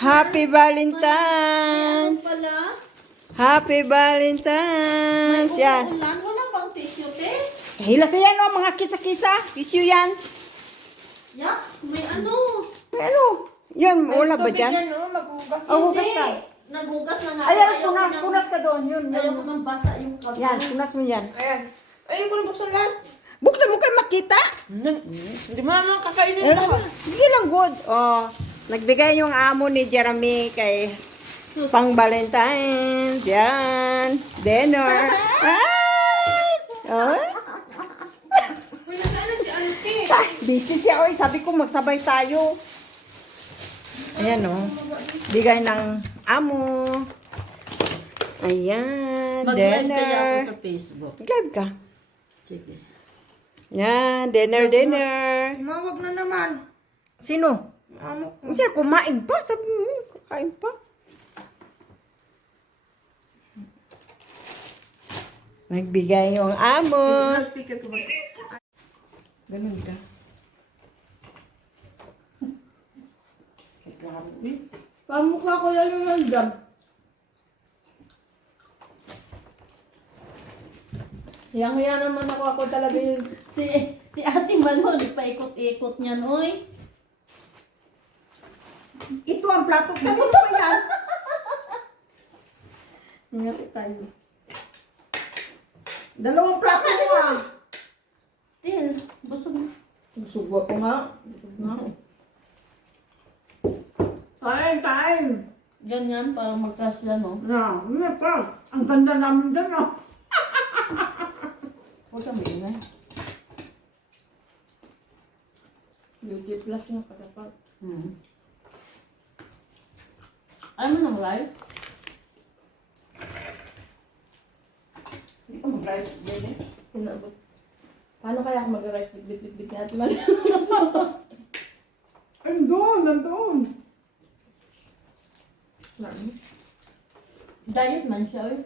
Happy Valentine's! Pala? Happy Valentine's! Yan. Ulan, wala bang tissue, te? Hilas yan o, mga kisa-kisa. Tissue yan. Yaks, may ano? Ano? Yan, wala ba dyan? Yan, maghugas. Oh, hugas ka. Nagugas na nga. Ayan, Ayaw ko punas ka doon. Yun, Ayaw yun. ko nang basa yung kapal. Yan, punas mo yan. Ayan. Ayun ko na buksan lahat. Buksan mo kayo makita. Hindi mo naman kakainin Eh, lahat. Hindi lang good. Oh, nagbigay yung amo ni Jeremy kay pang Valentine's. Yan. Dinner. Ay! Oh. Wala sana si Auntie. Busy siya. Oy, sabi ko magsabay tayo. Ayan oh. Bigay ng amo. Ayan. Mag-live kaya ako Dinner. sa Facebook. Mag-live ka. Sige. Yan. Dinner. Tumawag na naman. Sino? Amo ko. Siya, kumain pa. Sabi mo, kakain pa. Nagbigay yung amo. Speaker ko ba? Ganun ka. Pamukha ko yan yung nandam. Hiyang-hiya naman ako talaga yun. Si Ate Malo, di pa ikot-ikot niyan, oy. Ito ang plato. Kanino ba yan? Ingati tayo. Dalawang plato mo ah. Til, busog na. Sugwa ko nga. Kain. Ganyan, para mag-crush yan, no? Na, ano pa? Ang ganda namin doon ah. Huwag kang maingay. Beauty plus nga pagkapat. Ayaw mo ng live? Hindi ko mag-rice din eh. Kinabot. Paano kaya ako mag-rice? Bit-bit-bit natin man. Nandun. Diet man siya, oy.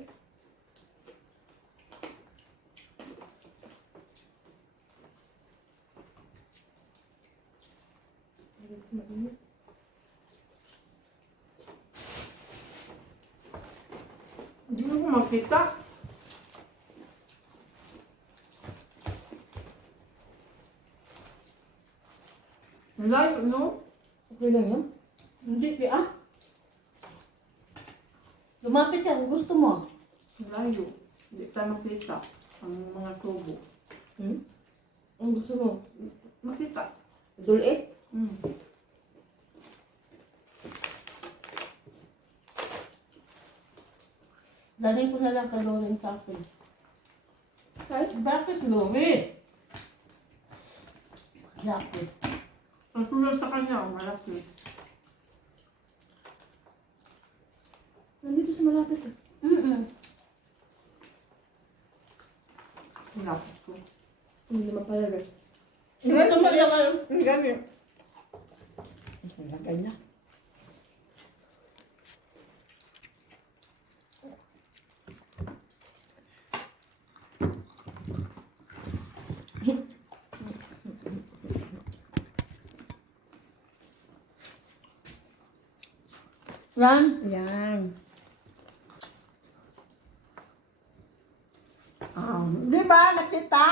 Hindi mo ko makita. Live, no? Okay lang yun? Hindi, ah. Lumapit yan kung gusto mo. Layo. Hindi tayo makita ang mga tubo. Ang gusto mo. Makita. Dulit? Dalhin ko na lang ka Lorin sa akin. Bakit Lorin? Bakit? Ang sulat sa kanya, malaki. Nandito sa malapit eh. Malapit ko. Hindi naman pala guys. Ito mo lang kayo. Ang gami. Lagay na. Ran? Yan. Di ba? Nakita?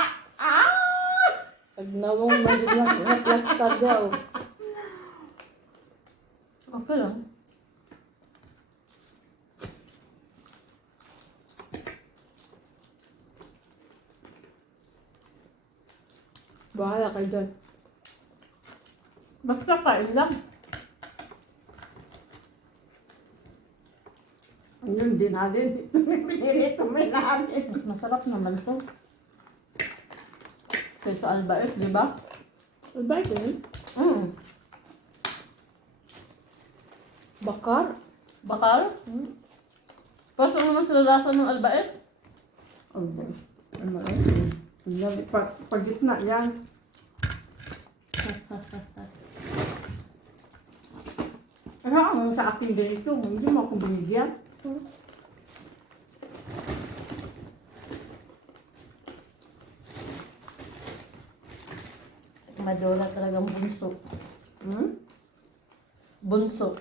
Pag nawang magilang na-plus tagaw. Okay lang. Bahala kayo dyan. Basta kain lang. Yun din natin. Pinirito may namin. Masarap naman to. Kaysa Albaet, di ba? Albaik yun? Bakar? Bakal? Pasok naman sa lasa ng Albaet? Pag gitna yan. Ano sa akin ganito? Hindi mo ako binigyan. Madula talagang bunso. Hmm? Bunso.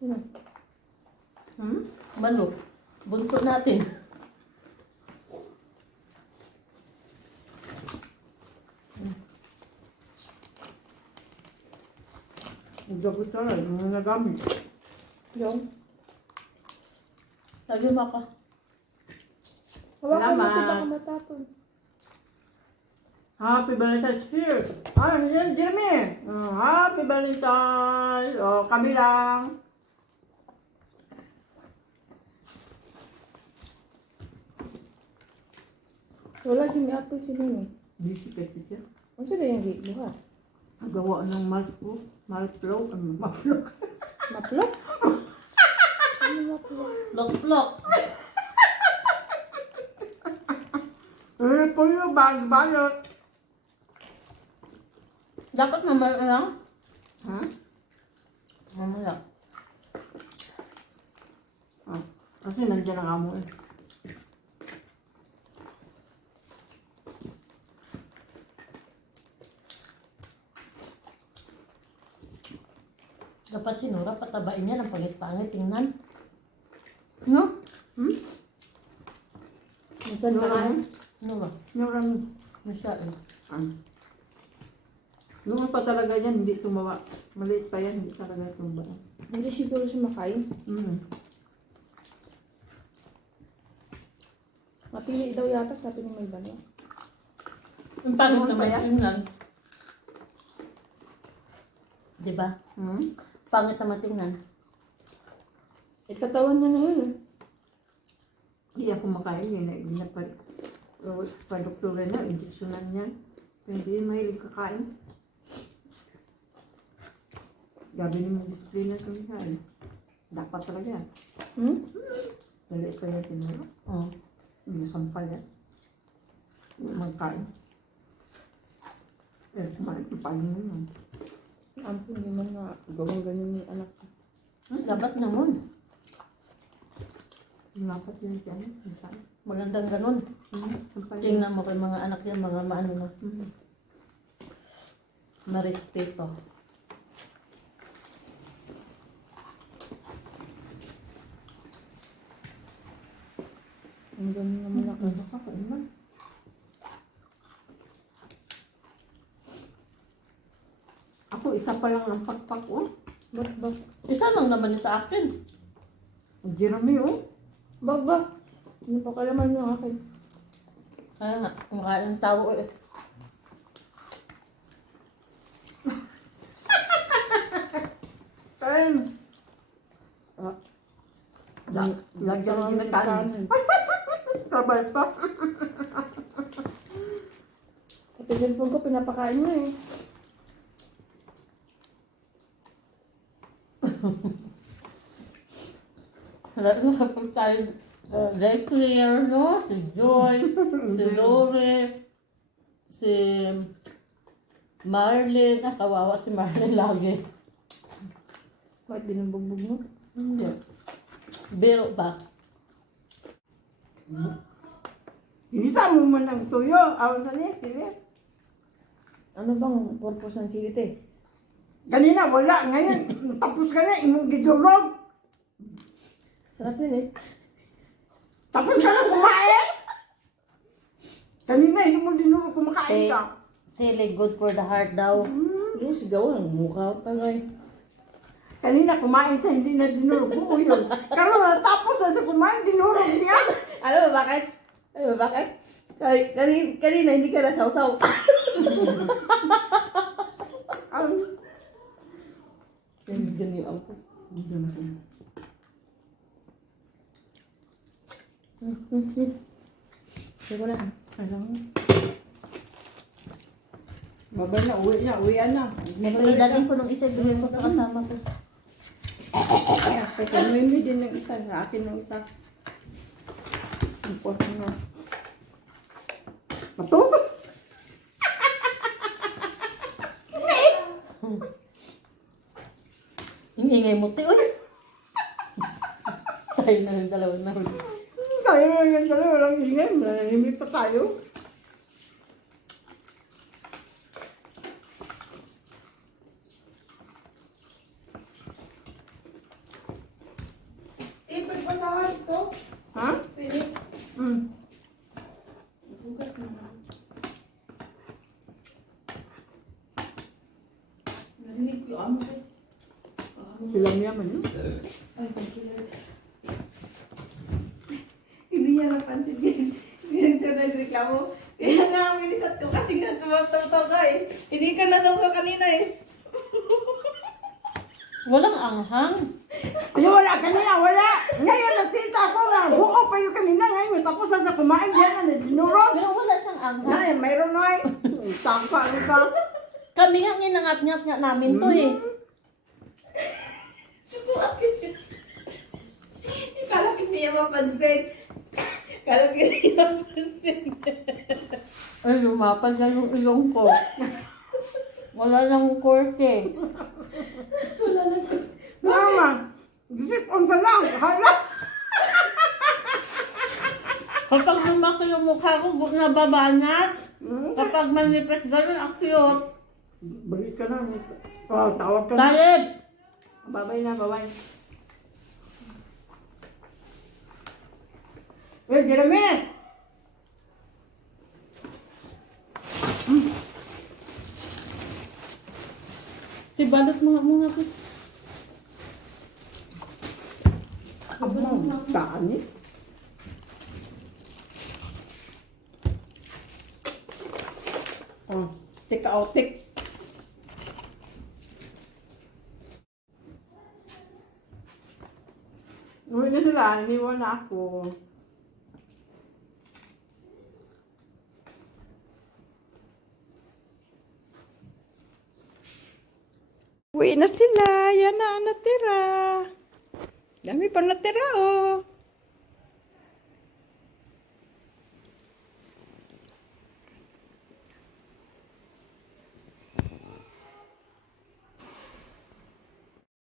Sino? Hmm? Malo. Bunso natin. Nagabot ka na, mga nagamit. Yung. Lagi maka. Hawakan mo Salamat. ito baka matapon. Happy Valentine's here. Yan, Jeremy. Happy Valentine's. Oh, kami lang. Wala din may apple sila eh. Busy kasi siya. Ano sila yung buhat? Nagawa ng malflow. Malflow. Malflow. Maplok? Ano maplok? Lok-lok. Po yung balot. Dapat mamaya lang. Ha? Mamaya. Ah, kasi nandiyan ang amo eh. Dapat si Nora patabain niya ng pangit-pangit. Tingnan. No? Hmm? Minsan pa nga. Ano ba? Yung rami. Masya eh. Noon pa talaga yan, hindi tumawa. Maliit pa yan, hindi talaga tumba. Hindi siguro siya makain. Mapili daw yata sabi ni may bano. Ang pangit Ano ba naman yan? tingnan. Diba? Hmm? Pangit naman tingnan. Itatawan niya naman eh. Hindi ako makain yun. Hindi na pa-doktoran niya, injeksyonan niya. Hindi mahilig kakain. Gabi naman disiplina sa mga. Dapat talaga. Dali pa yan tinuro. Oh. Hindi sampal yan. Hindi magkain. Eh, kumain ko pa yun. Ampun, hindi man na gawang ganyan yung anak ko. Dapat naman. Dapat yun siya. Minsan. Magandang ganun. Sampal yan. Tingnan mo kay mga anak yan, mga maano na. Marespeto. Ang ganyan naman ako. Nakakain man. Ako, isa pa lang ang pakpak, oh. Bak. Isa lang naman yun sa akin. Ang Jeremy, oh. Bak. Ano pa kalaman yung akin? Kaya nga, kumakain ng tao eh. Kain. Ah. Lagyan na ginatan. Sabay pa. Ito cellphone ko, pinapakain mo eh. Lahat na kapag tayo, Claire, no? Si Joy, si Lore, si Marlene. Ah, kawawa si Marlene lagi. Bakit binubugbog mo? Hindi. Biro ba? Isa mo man ang tuyo. Awan sa niya, sili. Ano bang purpose ng silite? Kanina, wala. Ngayon, tapos ka na, imong gidurog. Sarap yun eh. Tapos ka na kumain. Kanina, hindi mo dinurog kumakain ka. Sili, good for the heart daw. Yung sigawan, mukha ko tagay. Kanina, kumain sa hindi na dinurog. Oo yun. Karoon na tapos na sa kumain, dinurog niya. Alam mo bakit? Alam mo bakit? Kanina hindi ka nasawsaw. Ganyan yung ako. Sige na. Babay na, uwian na. Pagdalhin ko ng isa, gawin ko sa kasama ko. Kaya Noemi din ng isa, sa akin ng isa. Important na. Matos! Ingay mo, te, uy. Tayo na yung dalawa na huli. Kaya nga yan dalawa lang ingay, nanahimik pa tayo. to. Ha? Pwede. Hmm. Bugas naman. Narinig ko yung amo ko. Silam yaman, no? Ay, thank you, Lord. Hindi niya napansin din. Hindi siya nagreklamo. Kaya nga minisat ko kasi nga tumataw ka eh. Hindi ka nataw ka kanina eh. Walang anghang. Ay, wala kanina, wala. Ngayon, nagtita ko nga. Buo pa yung kanina. Ngayon, tapos sa kumain diyan na dinurog. Pero wala siyang anghang. Ay, mayroon na eh. Tangka, ano ka? Kami nga ginangat-ngat nga namin to eh. Subukan niya. Kala ko hindi niya mapansin. Kala ko hindi niya mapansin. Ay, lumapad na yung ilong ko. Wala nang korte. Wala na ko. Mama, gisipon ka lang. Hala. Kapag lumaki yung mukha ko, nababanat. Kapag manipis gano'n, ang cute. Balik ka na. Oh, tawag ka na. Talib! Babay na, babay. Eh, Jeremy! Balot mga muna ko. Abang, daan eh. Oh, tik-autik. Uwi na sila, iniwan na ako. Uwi na sila, yan na ang natira. Dami pa natira oh.